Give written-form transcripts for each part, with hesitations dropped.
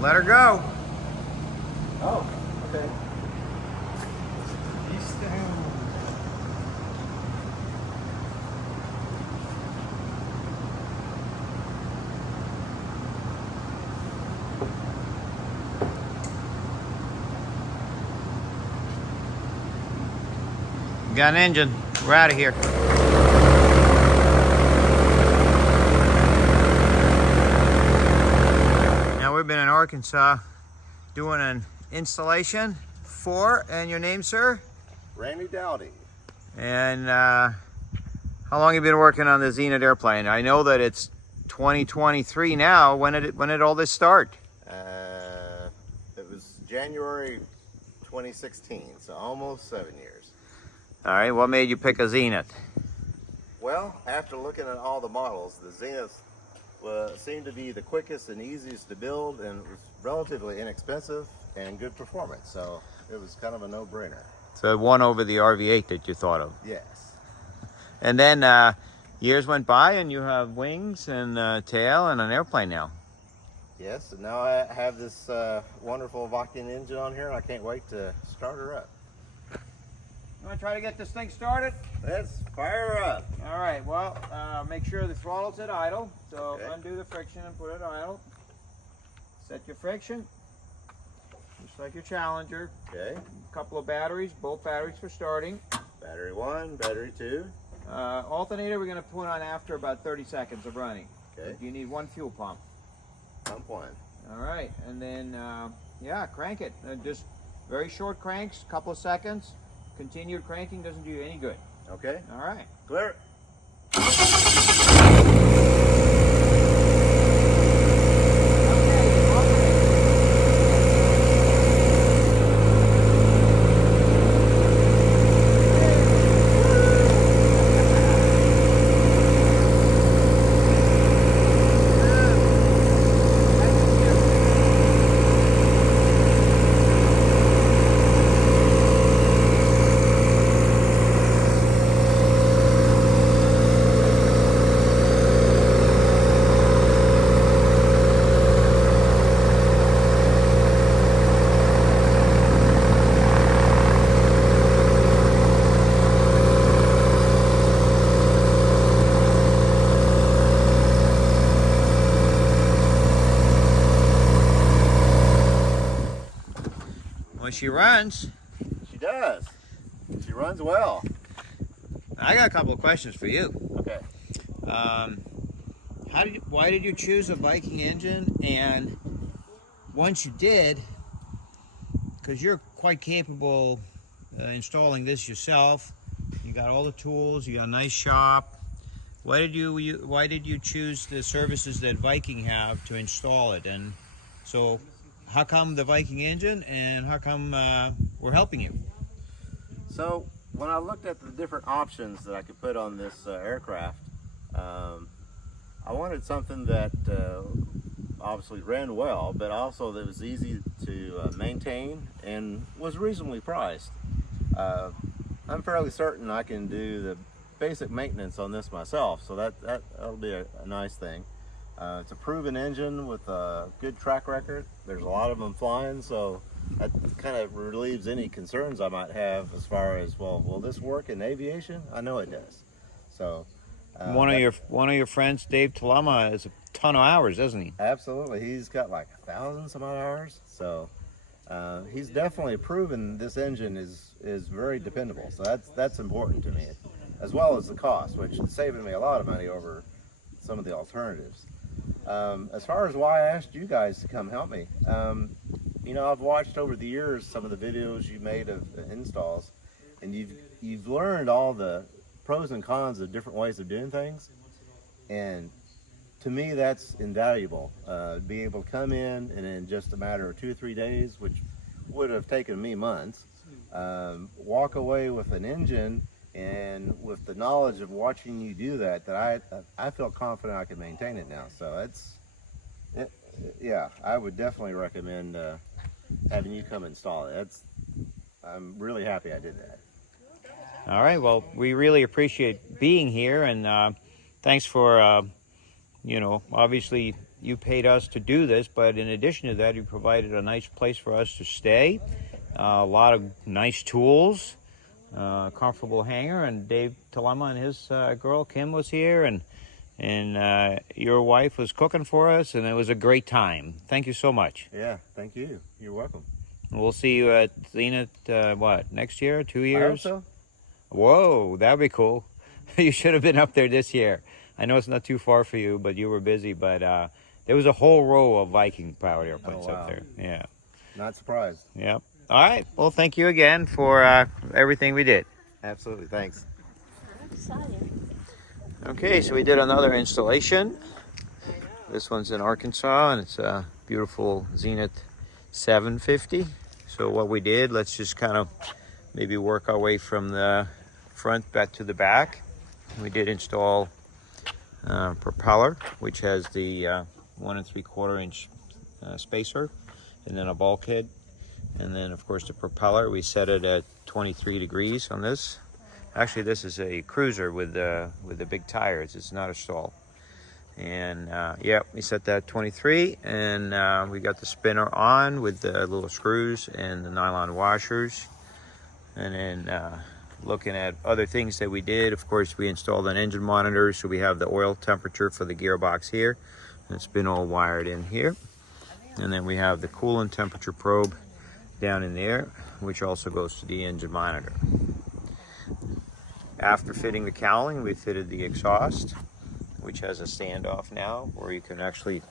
Let her go. Oh, okay. East down. Got an engine. We're out of here. Now we've been in Arkansas doing an installation for, and your name, sir? Randy Dowdy. And how long have you been working on the Zenith airplane? I know that it's 2023 now. When did all this start? It was January 2016, so almost 7 years. All right, what made you pick a Zenith? Well, after looking at all the models, the Zenith seemed to be the quickest and easiest to build, and was relatively inexpensive and good performance. So it was kind of a no-brainer. So it won over the RV8 that you thought of. Yes. And then years went by and you have wings and tail and an airplane now. Yes, and now I have this wonderful Viking engine on here, and I can't wait to start her up. You want to try to get this thing started? Let's fire her up. All right, well, make sure the throttle's at idle. So Okay. undo the friction and put it idle. Set your friction, just like your Challenger. Okay. A couple of batteries, both batteries for starting. Battery 1, battery 2. Alternator we're going to put on after about 30 seconds of running. Okay. You need one fuel pump. Pump 1. All right, and then, yeah, crank it. Just very short cranks, couple of seconds. Continued cranking doesn't do you any good. Okay. All right. Clear. Well, she runs. She does. She runs well. I got a couple of questions for you. Okay. Why did you choose a Viking engine? And once you did, because you're quite capable installing this yourself, you got all the tools, you got a nice shop. Why did you choose the services that Viking have to install it? And so, how come the Viking engine, and how come we're helping you? So when I looked at the different options that I could put on this aircraft, I wanted something that obviously ran well, but also that was easy to maintain and was reasonably priced. I'm fairly certain I can do the basic maintenance on this myself, so that'll be a nice thing. It's a proven engine with a good track record. There's a lot of them flying, so that kind of relieves any concerns I might have as far as, well, will this work in aviation? I know it does. So One of your friends, Dave Talama, has a ton of hours, doesn't he? absolutely, he's got like 1,000 some odd hours. So he's definitely proven this engine is very dependable. So that's important to me, as well as the cost, which is saving me a lot of money over some of the alternatives. As far as why I asked you guys to come help me, you know, I've watched over the years some of the videos you made of installs, and you've learned all the pros and cons of different ways of doing things, and to me that's invaluable. Being able to come in and in just a matter of 2 or 3 days, which would have taken me months, walk away with an engine and with the knowledge of watching you do that I feel confident I can maintain it now. So yeah, I would definitely recommend having you come install it. I'm really happy I did that. All right, well, we really appreciate being here, and thanks for you know, obviously you paid us to do this, but in addition to that, you provided a nice place for us to stay, a lot of nice tools, comfortable hangar, and Dave Talema and his girl Kim was here, and your wife was cooking for us, and it was a great time. Thank you so much. Yeah, thank you. You're welcome. We'll see you at Zenith, what, next year, 2 I years? hope so. Whoa, that'd be cool. You should have been up there this year. I know it's not too far for you, but you were busy. But there was a whole row of Viking powered airplanes up there. Yeah. Not surprised. Yep. All right. Well, thank you again for everything we did. Absolutely. Thanks. Okay, so we did another installation. This one's in Arkansas, and it's a beautiful Zenith 750. So what we did, let's just kind of maybe work our way from the front back to the back. We did install propeller, which has the 1 3/4 inch spacer, and then a bulkhead, and then of course the propeller. We set it at 23 degrees on this. Actually, this is a cruiser with the big tires. It's not a stall. And yeah, we set that at 23, and we got the spinner on with the little screws and the nylon washers. And then looking at other things that we did, of course, we installed an engine monitor, so we have the oil temperature for the gearbox here. And it's been all wired in here. And then we have the coolant temperature probe down in there, which also goes to the engine monitor. After fitting the cowling, we fitted the exhaust, which has a standoff now where you can actually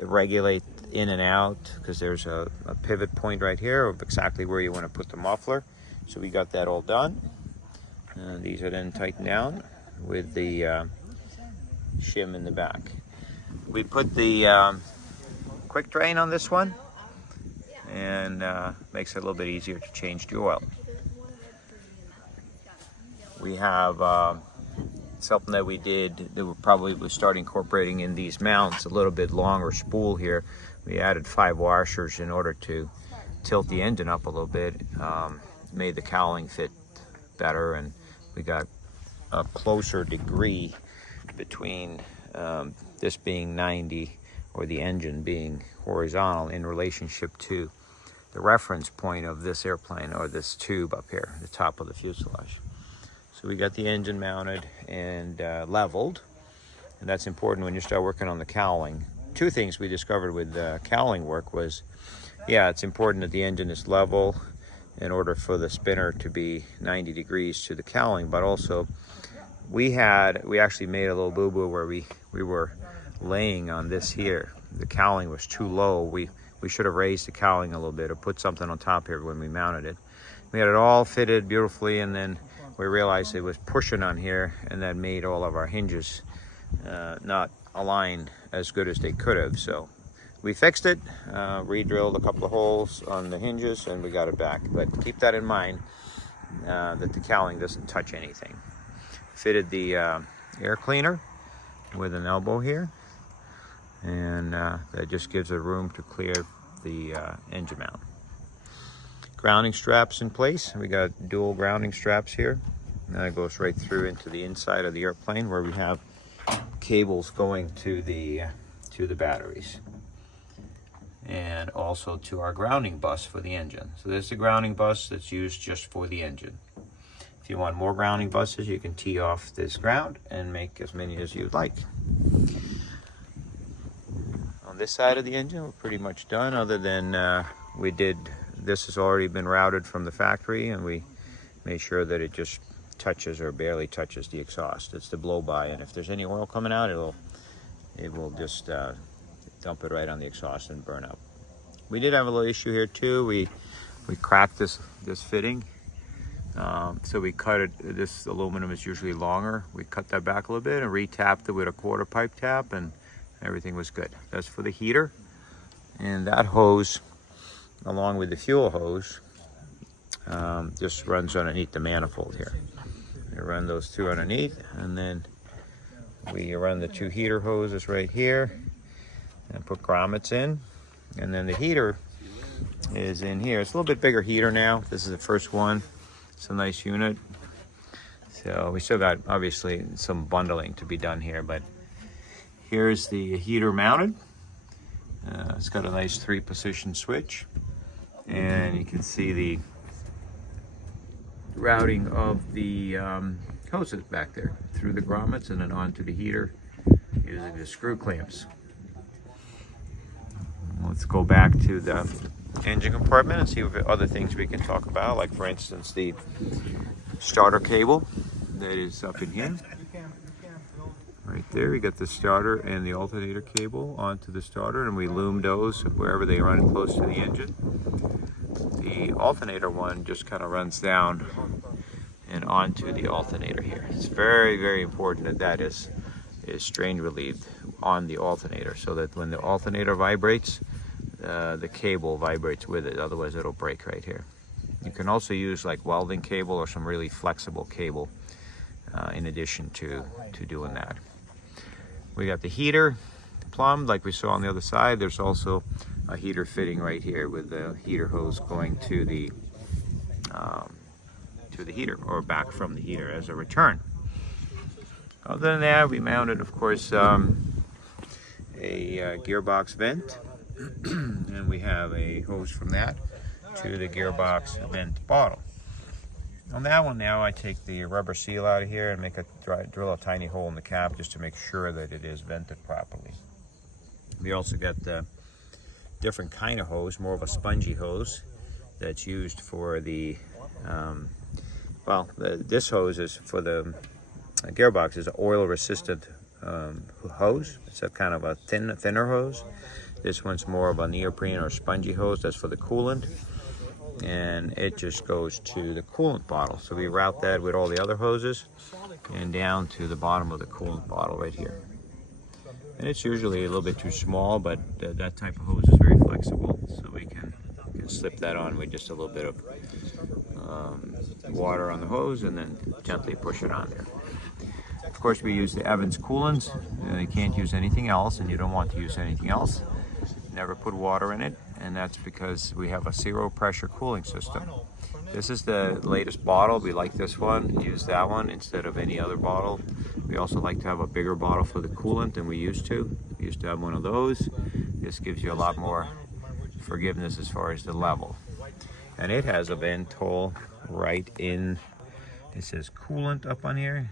regulate in and out, because there's a pivot point right here of exactly where you want to put the muffler. So we got that all done. These are then tightened down with the shim in the back. We put the quick drain on this one, and makes it a little bit easier to change the oil. We have something that we did that we probably will start incorporating in these mounts, a little bit longer spool here. We added 5 washers in order to tilt the engine up a little bit, made the cowling fit better, and we got a closer degree between this being 90, or the engine being horizontal, in relationship to the reference point of this airplane, or this tube up here, the top of the fuselage. So we got the engine mounted and leveled, and that's important when you start working on the cowling. 2 things we discovered with cowling work was, yeah, it's important that the engine is level in order for the spinner to be 90 degrees to the cowling, but also we actually made a little boo-boo where we were laying on this here. The cowling was too low. We should have raised the cowling a little bit or put something on top here when we mounted it. We had it all fitted beautifully, and then we realized it was pushing on here, and that made all of our hinges not align as good as they could have. So we fixed it, re-drilled a couple of holes on the hinges, and we got it back. But keep that in mind, that the cowling doesn't touch anything. Fitted the air cleaner with an elbow here, and that just gives it room to clear the engine mount. Grounding straps in place. We got dual grounding straps here. And that goes right through into the inside of the airplane, where we have cables going to the batteries, and also to our grounding bus for the engine. So this is a grounding bus that's used just for the engine. If you want more grounding buses, you can tee off this ground and make as many as you'd like. On this side of the engine, we're pretty much done, other than this has already been routed from the factory, and we made sure that it just touches or barely touches the exhaust. It's the blow-by, and if there's any oil coming out, it will just dump it right on the exhaust and burn up. We did have a little issue here too. We cracked this fitting, so we cut it. This aluminum is usually longer. We cut that back a little bit and re-tapped it with a 1/4 pipe tap, and everything was good. That's for the heater, and that hose, along with the fuel hose, just runs underneath the manifold here. We run those 2 underneath, and then we run the 2 heater hoses right here and put grommets in, and then the heater is in here. It's a little bit bigger heater now. This is the first one. It's a nice unit. So we still got obviously some bundling to be done here, but Here's the heater mounted. It's got a nice 3-position switch, and you can see the routing of the hoses back there through the grommets and then onto the heater using the screw clamps. Let's go back to the engine compartment and see what other things we can talk about, like for instance the starter cable that is up in here. Right there, we got the starter and the alternator cable onto the starter, and we loom those wherever they run close to the engine. The alternator one just kind of runs down and onto the alternator here. It's very, very important that that is strain relieved on the alternator, so that when the alternator vibrates, the cable vibrates with it, otherwise it'll break right here. You can also use like welding cable or some really flexible cable in addition to doing that. We got the heater plumbed like we saw on the other side. There's also a heater fitting right here with the heater hose going to the heater, or back from the heater as a return. Other than that, we mounted, of course, a gearbox vent, and we have a hose from that to the gearbox vent bottle. On that one now, I take the rubber seal out of here and drill a tiny hole in the cap just to make sure that it is vented properly. We also got the different kind of hose, more of a spongy hose that's used for the this hose is for the gearbox, is an oil resistant hose. It's a kind of a thinner hose. This one's more of a neoprene or spongy hose. That's for the coolant, and it just goes to the coolant bottle. So we route that with all the other hoses and down to the bottom of the coolant bottle right here. And it's usually a little bit too small, but that type of hose is very flexible, so we can slip that on with just a little bit of water on the hose and then gently push it on there. Of course, we use the Evans coolants. You can't use anything else, and you don't want to use anything else. Never put water in it, and that's because we have a 0 pressure cooling system. This is the latest bottle. We like this one. Use that one instead of any other bottle. We also like to have a bigger bottle for the coolant than we used to. We used to have one of those. This gives you a lot more forgiveness as far as the level. And it has a vent hole right in, it says coolant up on here,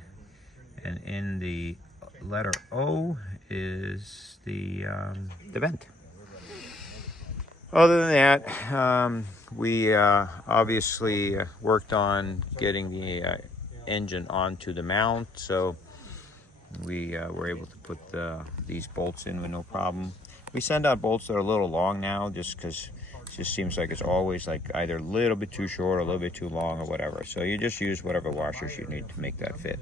and in the letter O is the vent. Other than that, we obviously worked on getting the engine onto the mount, so we were able to put these bolts in with no problem. We send out bolts that are a little long now, just because it just seems like it's always like either a little bit too short or a little bit too long or whatever. So you just use whatever washers you need to make that fit.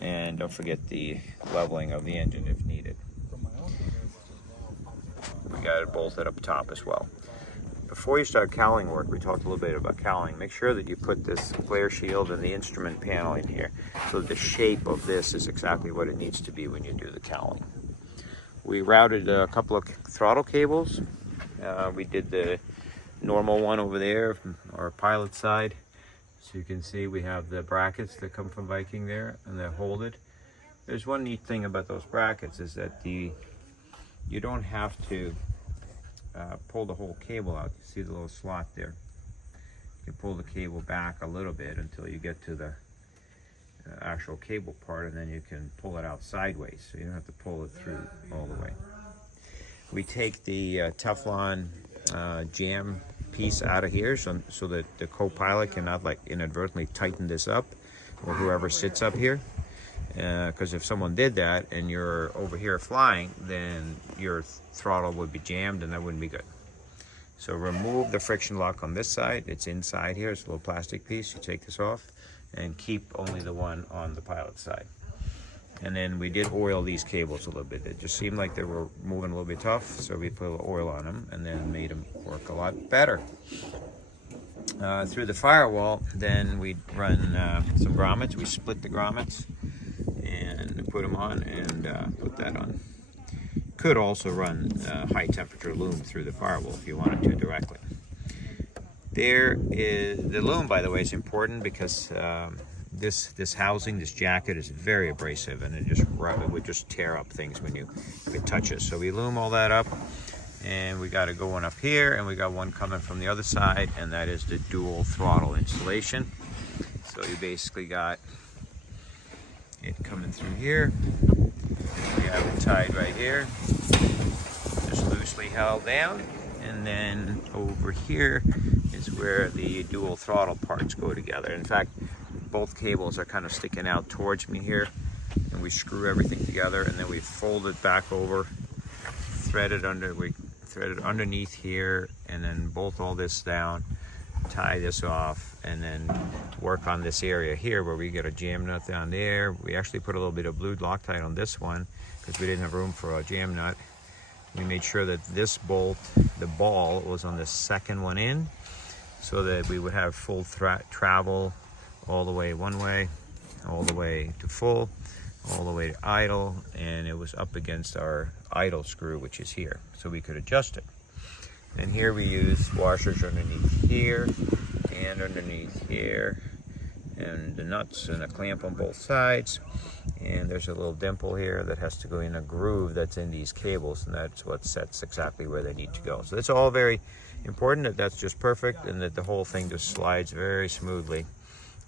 And don't forget the leveling of the engine if needed. We got it bolted up top as well. Before you start cowling work, we talked a little bit about cowling. Make sure that you put this flare shield and the instrument panel in here, so the shape of this is exactly what it needs to be when you do the cowling. We routed a couple of throttle cables. We did the normal one over there from our pilot side. So you can see we have the brackets that come from Viking there, and they hold it. There's one neat thing about those brackets is that you don't have to pull the whole cable out. You see the little slot there. You can pull the cable back a little bit until you get to the actual cable part, and then you can pull it out sideways, so you don't have to pull it through all the way. We take the Teflon jam piece out of here so that the co-pilot cannot like inadvertently tighten this up, or whoever sits up here, because if someone did that and you're over here flying, then your throttle would be jammed, and that wouldn't be good. So remove the friction lock on this side. It's inside here. It's a little plastic piece. You take this off and keep only the one on the pilot side. And then we did oil these cables a little bit. It just seemed like they were moving a little bit tough, so we put a little oil on them and then made them work a lot better. Through the firewall, then we run some grommets. We split the grommets and put them on and put that on. Could also run high temperature loom through the firewall if you wanted to directly. There is the loom, by the way, is important because this housing, this jacket is very abrasive, and it would just tear up things when you touch it. So we loom all that up, and we got to go one up here, and we got one coming from the other side, and that is the dual throttle installation. So you basically got it coming through here. We have it tied right here, just loosely held down, and then over here is where the dual throttle parts go together. In fact, both cables are kind of sticking out towards me here, and we screw everything together, and then we fold it back over, thread it underneath here, and then bolt all this down, tie this off, and then work on this area here where we get a jam nut down there. We actually put a little bit of blue Loctite on this one because we didn't have room for a jam nut. We made sure that this bolt, the ball, was on the second one in, so that we would have full travel all the way one way, all the way to full, all the way to idle, and it was up against our idle screw, which is here, so we could adjust it. And here we use washers underneath here and underneath here, and the nuts and a clamp on both sides. And there's a little dimple here that has to go in a groove that's in these cables, and that's what sets exactly where they need to go. So it's all very important that that's just perfect, and that the whole thing just slides very smoothly,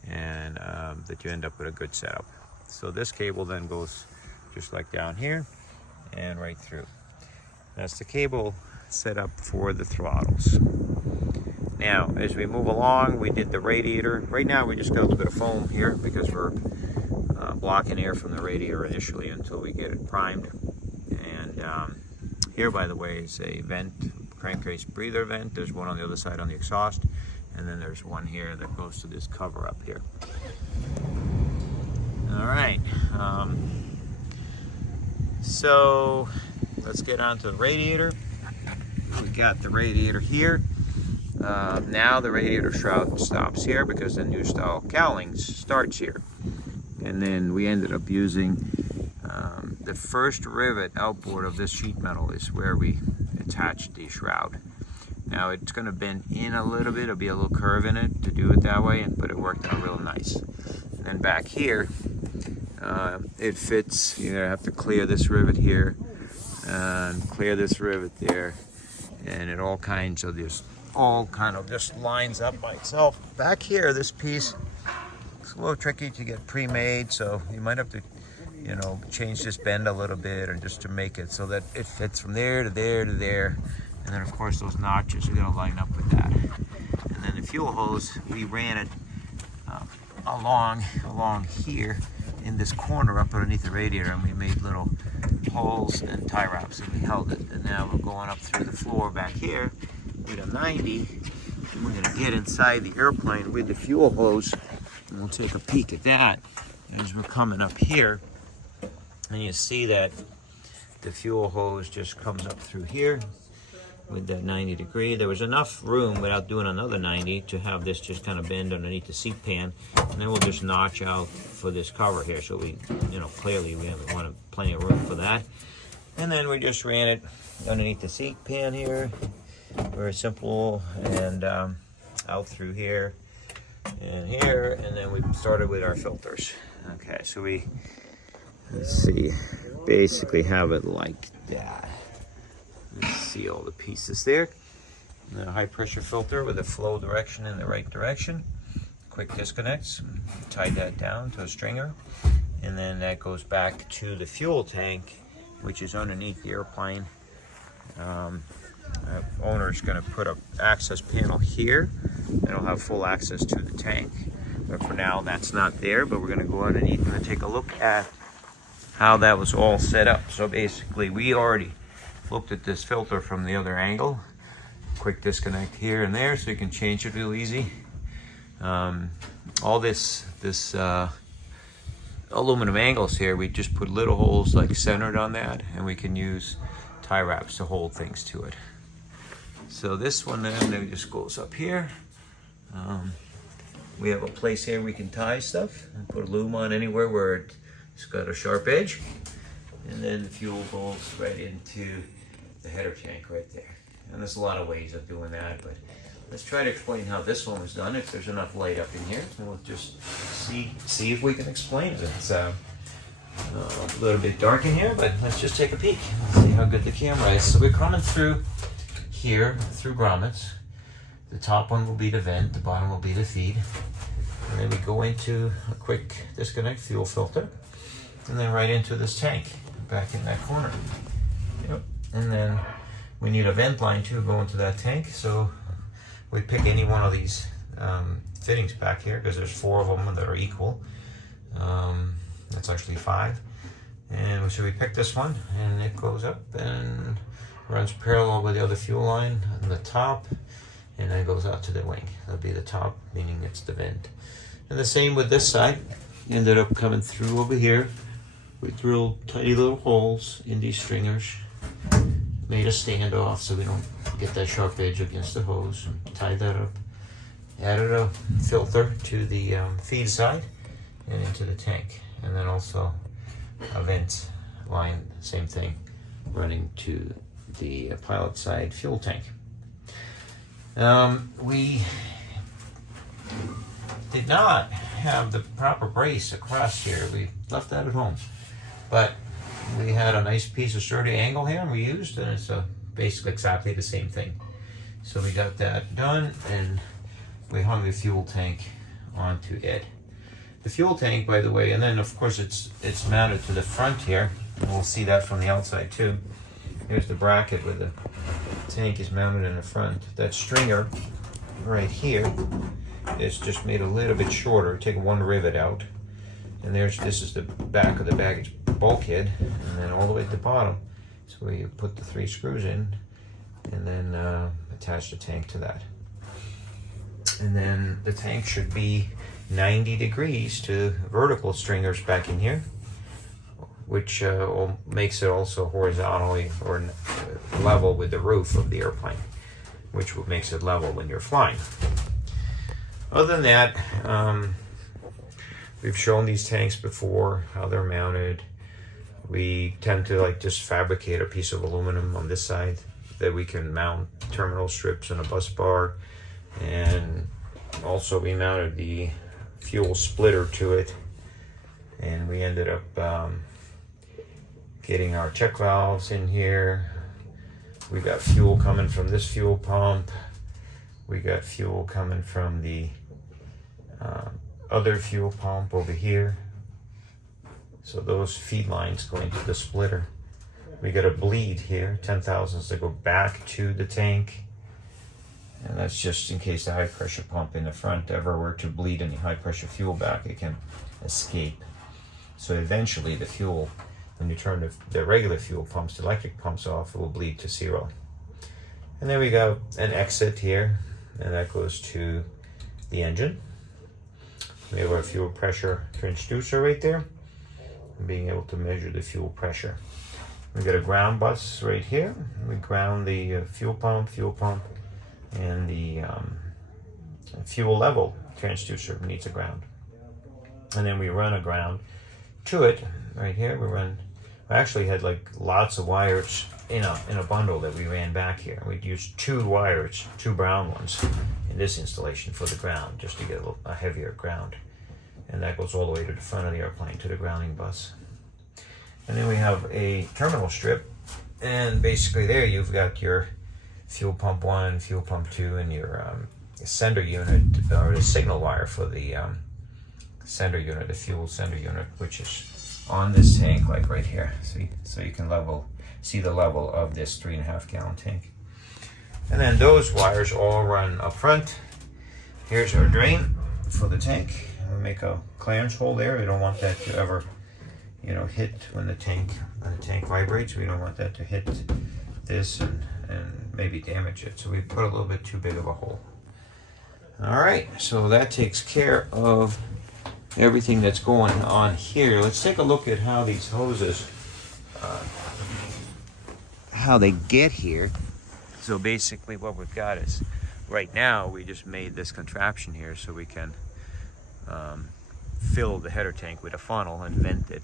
and that you end up with a good setup. So this cable then goes just like down here and right through. That's the cable set up for the throttles. Now, as we move along, we did the radiator. Right now we just got a little bit of foam here because we're blocking air from the radiator initially until we get it primed. And here, by the way, is a vent, crankcase breather vent. There's one on the other side on the exhaust, and then there's one here that goes to this cover up here. All right, so let's get on to the radiator. We got the radiator here. Now the radiator shroud stops here because the new style cowling starts here. And then we ended up using the first rivet outboard of this sheet metal is where we attached the shroud. Now it's going to bend in a little bit, there'll be a little curve in it to do it that way, but it worked out real nice. And then back here, it fits. You're going to have to clear this rivet here and clear this rivet there, and it all kind of just lines up by itself. Back here, this piece, it's a little tricky to get pre-made, so you might have to, you know, change this bend a little bit, or just to make it so that it fits from there to there to there. And then of course those notches are going to line up with that. And then the fuel hose, we ran it along here in this corner up underneath the radiator, and we made little holes and tie wraps, and we held it. And now we're going up through the floor back here with a 90, and we're going to get inside the airplane with the fuel hose, and we'll take a peek at that as we're coming up here. And you see that the fuel hose just comes up through here with that 90 degree. There was enough room without doing another 90 to have this just kind of bend underneath the seat pan, and then we'll just notch out for this cover here, so we, you know, clearly we have plenty of room for that. And then we just ran it underneath the seat pan here, very simple, and out through here and here, and then we started with our filters. Okay, so let's see, basically have it like that. Let's see all the pieces there. The high pressure filter with the flow direction in the right direction. Quick disconnects, tie that down to a stringer, and then that goes back to the fuel tank, which is underneath the airplane. Owner's going to put an access panel here. It'll have full access to the tank, but for now that's not there. But we're going to go underneath and take a look at how that was all set up. So basically we already looked at this filter from the other angle. Quick disconnect here and there, so you can change it real easy. All this aluminum angles here, we just put little holes like centered on that, and we can use tie wraps to hold things to it. So this one then just goes up here. We have a place here we can tie stuff and put a loom on anywhere where it's got a sharp edge, and then the fuel goes right into the header tank right there. And there's a lot of ways of doing that, but let's try to explain how this one was done, if there's enough light up in here. And we'll just see if we can explain it. It's a little bit dark in here, but let's just take a peek and see how good the camera is. So we're coming through here, through grommets. The top one will be the vent, the bottom will be the feed. And then we go into a quick disconnect fuel filter. And then right into this tank, back in that corner. Yep. And then we need a vent line too, go into that tank. So we pick any one of these fittings back here, because there's 4 of them that are equal. That's actually 5. And so we pick this one, and it goes up and runs parallel with the other fuel line on the top, and then goes out to the wing. That'll be the top, meaning it's the vent. And the same with this side. Ended up coming through over here. We drilled tiny little holes in these stringers, made a standoff so we don't get that sharp edge against the hose, and tied that up. Added a filter to the feed side and into the tank, and then also a vent line, same thing, running to the pilot side fuel tank. We did not have the proper brace across here. We left that at home. But we had a nice piece of sturdy angle here, and we used, and it's basically exactly the same thing. So we got that done, and we hung the fuel tank onto it. The fuel tank, by the way, and then of course it's mounted to the front here, and we'll see that from the outside too. Here's the bracket where the tank is mounted in the front. That stringer right here is just made a little bit shorter. Take one rivet out, and this is the back of the baggage bulkhead, and then all the way at the bottom. So you put the 3 screws in, and then attach the tank to that. And then the tank should be 90 degrees to vertical stringers back in here, which makes it also horizontally or level with the roof of the airplane, which makes it level when you're flying. Other than that, we've shown these tanks before, how they're mounted. We tend to just fabricate a piece of aluminum on this side that we can mount terminal strips and a bus bar. And also we mounted the fuel splitter to it. And we ended up getting our check valves in here. We got fuel coming from this fuel pump. We got fuel coming from the other fuel pump over here. So those feed lines going to the splitter. We got a bleed here, 10 thousandths that go back to the tank. And that's just in case the high pressure pump in the front ever were to bleed any high pressure fuel back, it can escape. So eventually the fuel, when you turn the regular fuel pumps, the electric pumps off, it will bleed to 0. And then we got an exit here, and that goes to the engine. We have our fuel pressure transducer right there, and being able to measure the fuel pressure. We got a ground bus right here. We ground the fuel pump, and the fuel level transducer needs a ground. And then we run a ground to it right here. We actually had lots of wires in a bundle that we ran back here. We'd used 2 wires, 2 brown ones in this installation for the ground, just to get a heavier ground. And that goes all the way to the front of the airplane, to the grounding bus. And then we have a terminal strip, and basically there you've got your fuel pump 1, fuel pump 2, and your sender unit, or the signal wire for the sender unit, the fuel sender unit, which is on this tank, like right here. So you can see the level of this 3.5 gallon tank. And then those wires all run up front. Here's our drain for the tank. We'll make a clearance hole there. We don't want that to ever, hit when the tank vibrates. We don't want that to hit this and maybe damage it. So we put a little bit too big of a hole. All right, so that takes care of everything that's going on here. Let's take a look at how these hoses, how they get here. So basically what we've got is, right now we just made this contraption here so we can fill the header tank with a funnel and vent it.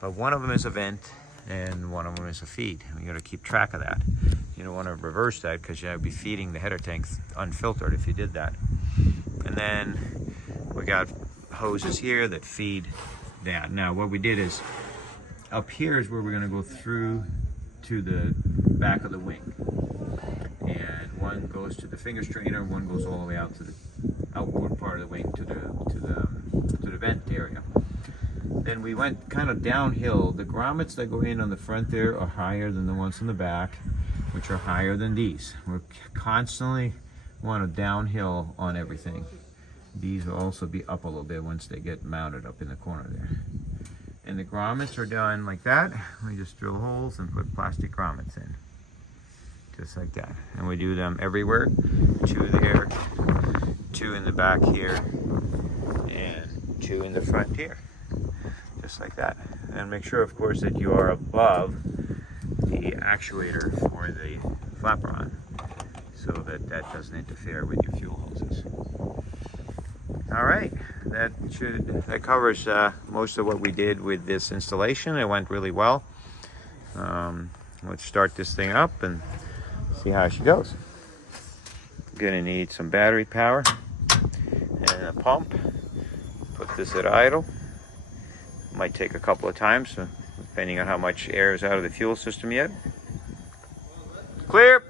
But one of them is a vent, and one of them is a feed. You got to keep track of that. You don't want to reverse that because you'd be feeding the header tanks unfiltered if you did that. And then we got hoses here that feed that. Now what we did is, up here is where we're going to go through to the back of the wing. And one goes to the finger strainer, one goes all the way out to the outboard part of the wing to the vent area. Then we went kind of downhill. The grommets that go in on the front there are higher than the ones in the back, which are higher than these. We're constantly want to downhill on everything. These will also be up a little bit once they get mounted up in the corner there. And the grommets are done like that. We just drill holes and put plastic grommets in. Just like that. And we do them everywhere. 2 there, 2 in the back here, and 2 in the front here. Just like that. And make sure, of course, that you are above the actuator for the flapper on, so that that doesn't interfere with your fuel hoses. All right, that covers most of what we did with this installation. It went really well. Let's start this thing up and see how she goes. Gonna need some battery power and a pump. Put this at idle. Might take a couple of times, depending on how much air is out of the fuel system yet. Clear.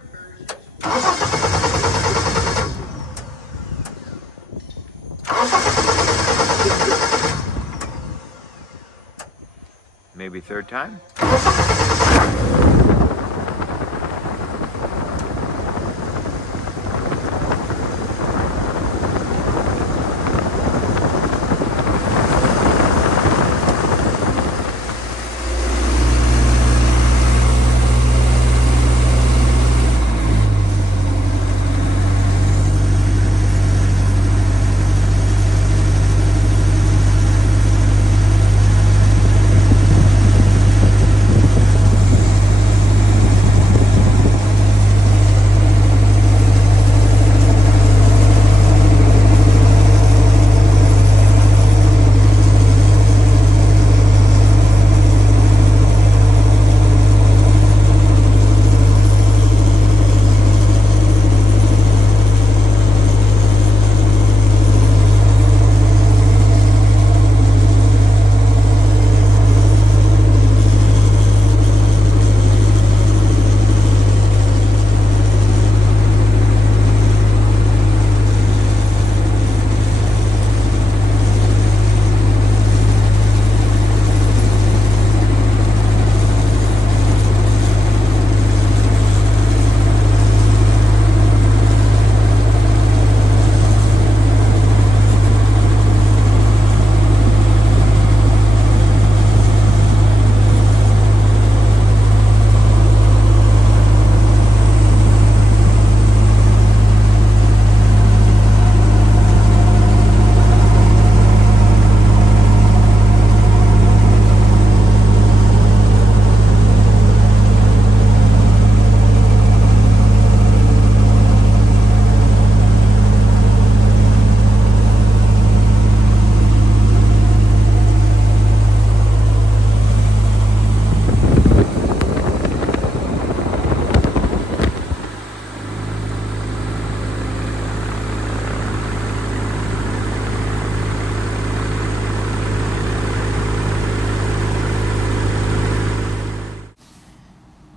Maybe third time.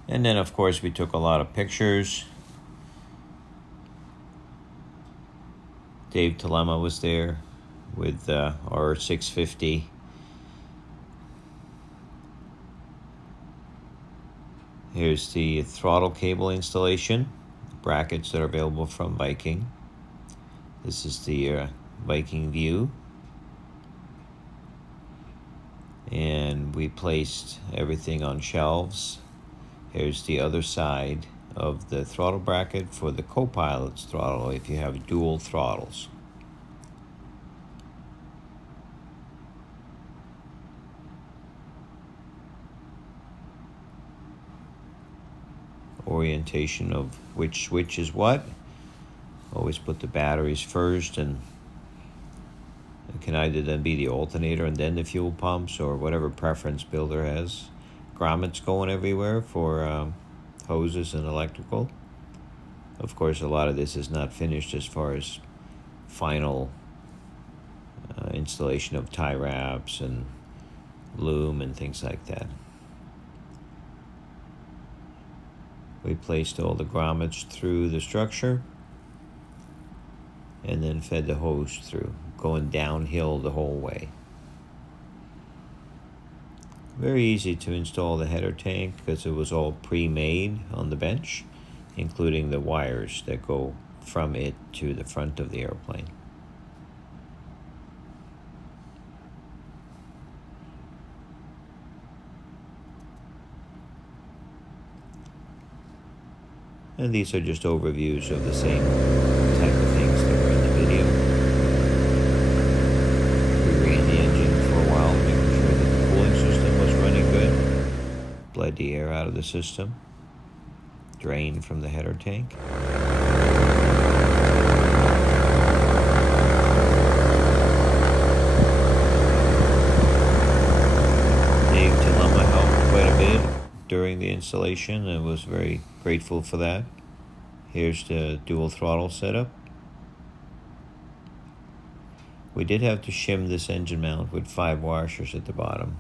And then, of course, we took a lot of pictures. Dave Telema was there with our 650. Here's the throttle cable installation, brackets that are available from Viking. This is the Viking view. And we placed everything on shelves. Here's the other side of the throttle bracket for the co-pilot's throttle if you have dual throttles. Orientation of which switch is what. Always put the batteries first, and it can either then be the alternator and then the fuel pumps, or whatever preference builder has. grommets going everywhere for hoses and electrical. Of course, a lot of this is not finished as far as final installation of tie wraps and loom and things like that. We placed all the grommets through the structure and then fed the hose through, going downhill the whole way. Very easy to install the header tank because it was all pre-made on the bench, including the wires that go from it to the front of the airplane. And these are just overviews of the same type of things that were in the video. We ran the engine for a while, making sure that the cooling system was running good. Bled the air out of the system. Drained from the header tank. Dave Tillema helped quite a bit during the installation and was very grateful for that. Here's the dual throttle setup. We did have to shim this engine mount with 5 washers at the bottom,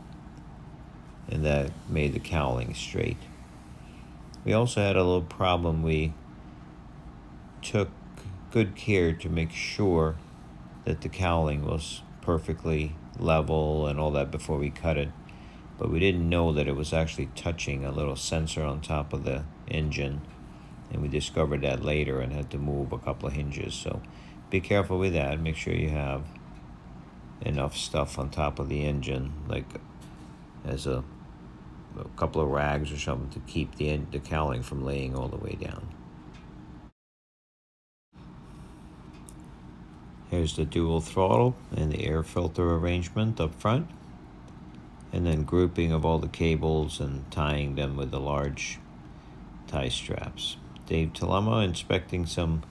and that made the cowling straight. We also had a little problem. We took good care to make sure that the cowling was perfectly level and all that before we cut it, but we didn't know that it was actually touching a little sensor on top of the engine, and we discovered that later and had to move a couple of hinges. So be careful with that. Make sure you have enough stuff on top of the engine, like as a couple of rags or something, to keep the cowling from laying all the way down. Here's the dual throttle and the air filter arrangement up front, and then grouping of all the cables and tying them with the large tie straps. Dave Tillema inspecting some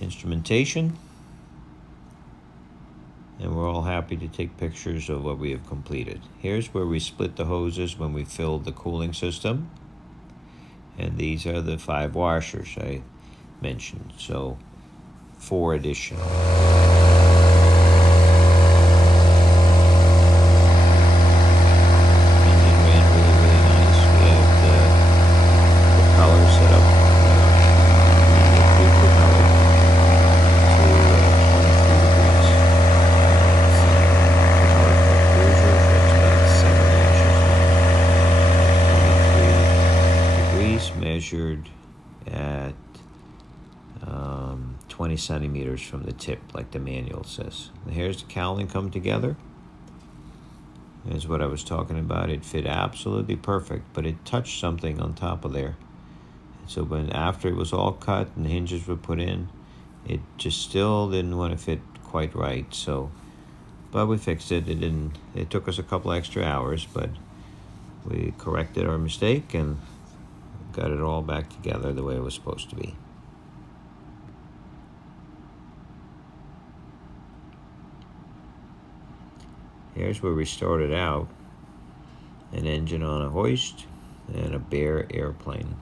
instrumentation, and we're all happy to take pictures of what we have completed. Here's where we split the hoses when we filled the cooling system, and these are the 5 washers I mentioned, so 4 additional. Engine ran really nice. We have the propeller set up, the crew propeller to 23 degrees. Propeller cruiser, that's about 7 inches long. 23 degrees measured at 20 centimeters from the tip, like the manual says. And here's the cowling come together. Here's what I was talking about. It fit absolutely perfect, but it touched something on top of there. And so after it was all cut and the hinges were put in, it just still didn't want to fit quite right. So, but we fixed it. It took us a couple extra hours, but we corrected our mistake and got it all back together the way it was supposed to be. Here's where we started out. An engine on a hoist and a bare airplane.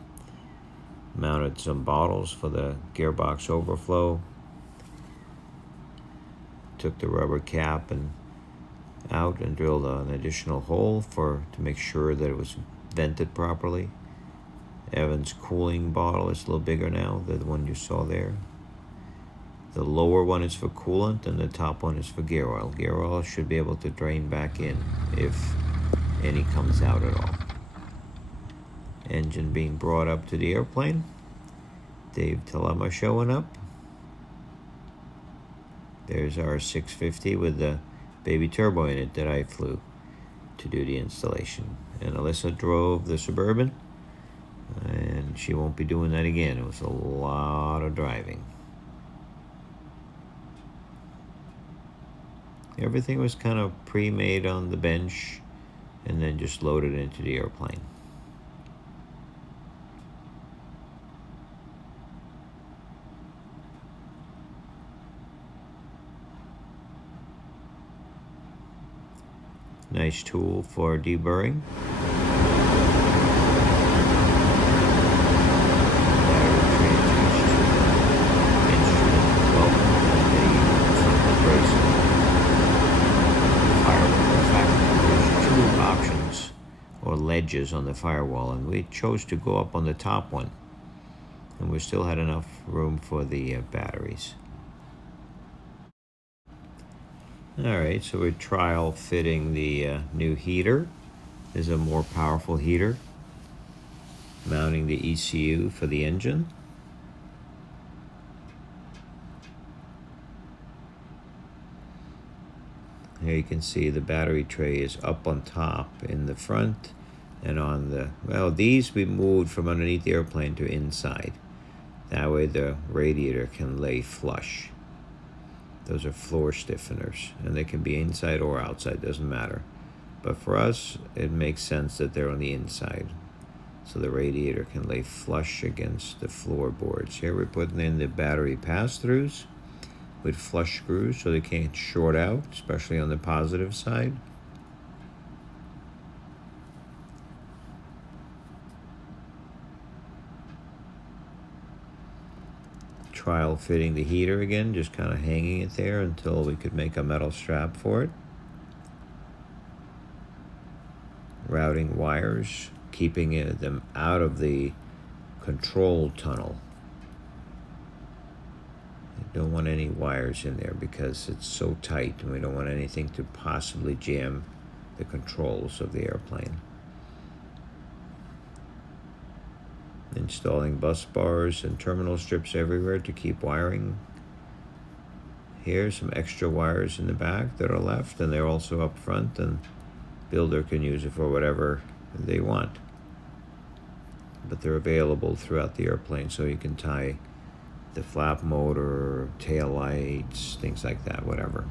Mounted some bottles for the gearbox overflow. Took the rubber cap out and drilled an additional hole to make sure that it was vented properly. Evan's cooling bottle is a little bigger now than the one you saw there. The lower one is for coolant and the top one is for gear oil. Gear oil should be able to drain back in if any comes out at all. Engine being brought up to the airplane. Dave Tillema showing up. There's our 650 with the baby turbo in it that I flew to do the installation. And Alyssa drove the Suburban, and she won't be doing that again. It was a lot of driving. Everything was kind of pre-made on the bench and then just loaded into the airplane. Nice tool for deburring. edges on the firewall, and we chose to go up on the top one, and we still had enough room for the batteries. Alright, so we're trial fitting the new heater. This is a more powerful heater, mounting the ECU for the engine. Here you can see the battery tray is up on top in the front, and on the, well, these we moved from underneath the airplane to inside. That way the radiator can lay flush. Those are floor stiffeners, and they can be inside or outside, doesn't matter. But for us, it makes sense that they're on the inside, so the radiator can lay flush against the floorboards. Here we're putting in the battery pass-throughs with flush screws so they can't short out, especially on the positive side. Trial fitting the heater again, just kind of hanging it there until we could make a metal strap for it. Routing wires, keeping them out of the control tunnel. You don't want any wires in there because it's so tight, and we don't want anything to possibly jam the controls of the airplane. Installing bus bars and terminal strips everywhere to keep wiring. Here's some extra wires in the back that are left, and they're also up front, and builder can use it for whatever they want. But they're available throughout the airplane, so you can tie the flap motor, tail lights, things like that, whatever.